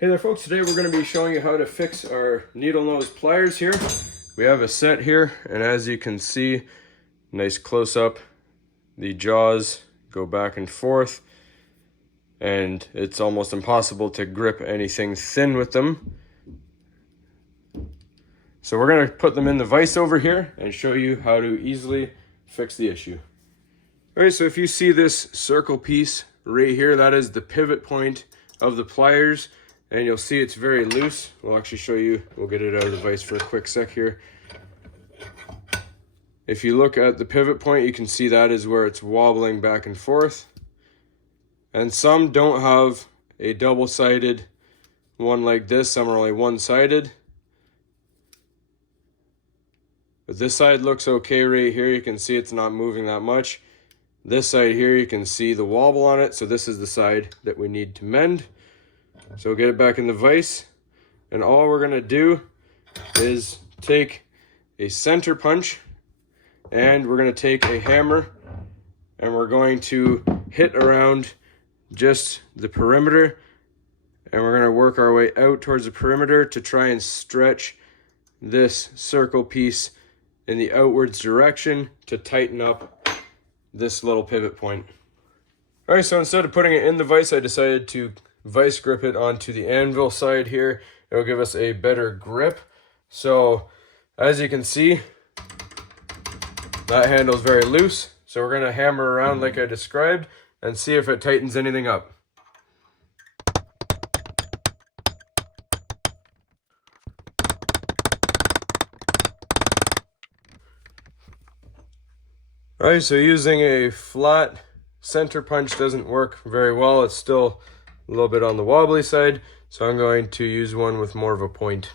Hey there folks, today we're going to be showing you how to fix our needle nose pliers here. We have a set here, and as you can see, nice close up, the jaws go back and forth, and it's almost impossible to grip anything thin with them. So we're going to put them in the vise over here and show you how to easily fix the issue. Alright, so if you see this circle piece right here, that is the pivot point of the pliers. And you'll see it's very loose. We'll actually show you, we'll get it out of the vise for a quick sec here. If you look at the pivot point, you can see that is where it's wobbling back and forth. And some don't have a double-sided one like this, some are only one-sided. But this side looks okay right here, you can see it's not moving that much. This side here, you can see the wobble on it, so this is the side that we need to mend. So we'll get it back in the vise, and all we're going to do is take a center punch, and we're going to take a hammer, and we're going to hit around just the perimeter, and we're going to work our way out towards the perimeter to try and stretch this circle piece in the outwards direction to tighten up this little pivot point. Alright, so instead of putting it in the vise, I decided to vice grip it onto the anvil side here. It'll give us a better grip. So as you can see, that handle's very loose. So we're going to hammer around like I described and see if it tightens anything up. Alright, so using a flat center punch doesn't work very well. It's still a little bit on the wobbly side, so I'm going to use one with more of a point.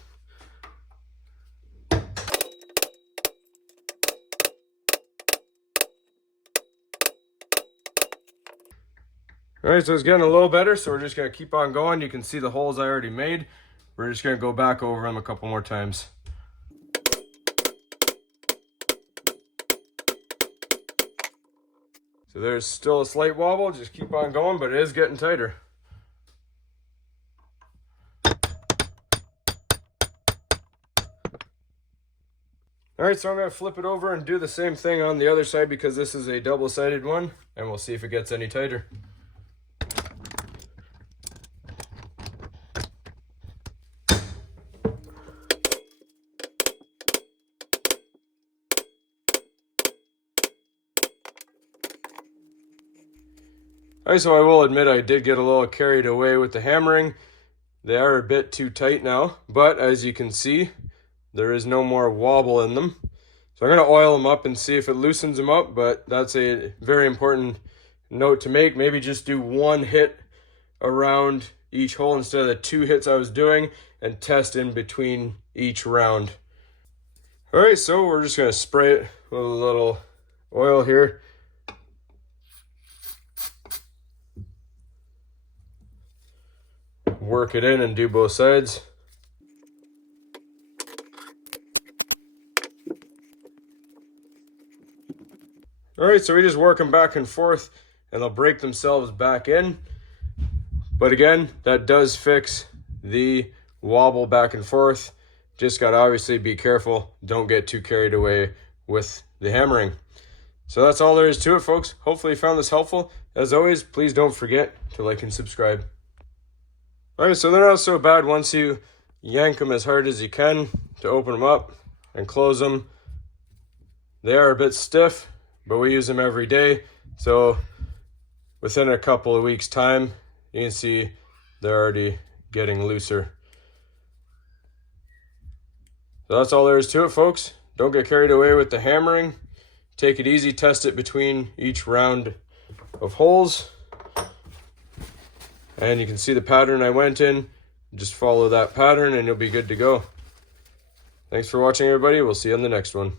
Alright, so it's getting a little better, so we're just going to keep on going. You can see the holes I already made. We're just going to go back over them a couple more times. So there's still a slight wobble, just keep on going, but it is getting tighter. Alright, so I'm going to flip it over and do the same thing on the other side because this is a double-sided one, and we'll see if it gets any tighter. Alright, so I will admit I did get a little carried away with the hammering. They are a bit too tight now, but as you can see, there is no more wobble in them. So I'm going to oil them up and see if it loosens them up, but that's a very important note to make. Maybe just do one hit around each hole instead of the 2 hits I was doing, and test in between each round. Alright, so we're just going to spray it with a little oil here. Work it in and do both sides. Alright, so we just work them back and forth and they'll break themselves back in. But again, that does fix the wobble back and forth. Just gotta obviously be careful. Don't get too carried away with the hammering. So that's all there is to it, folks. Hopefully you found this helpful. As always, please don't forget to like and subscribe. Alright, so they're not so bad once you yank them as hard as you can to open them up and close them. They are a bit stiff, but we use them every day, so within a couple of weeks time you can see they're already getting looser. So that's all there is to it, folks. Don't get carried away with the hammering. Take it easy, test it between each round of holes, and you can see the pattern I went in. Just follow that pattern and you'll be good to go. Thanks for watching, everybody. We'll see you on the next one.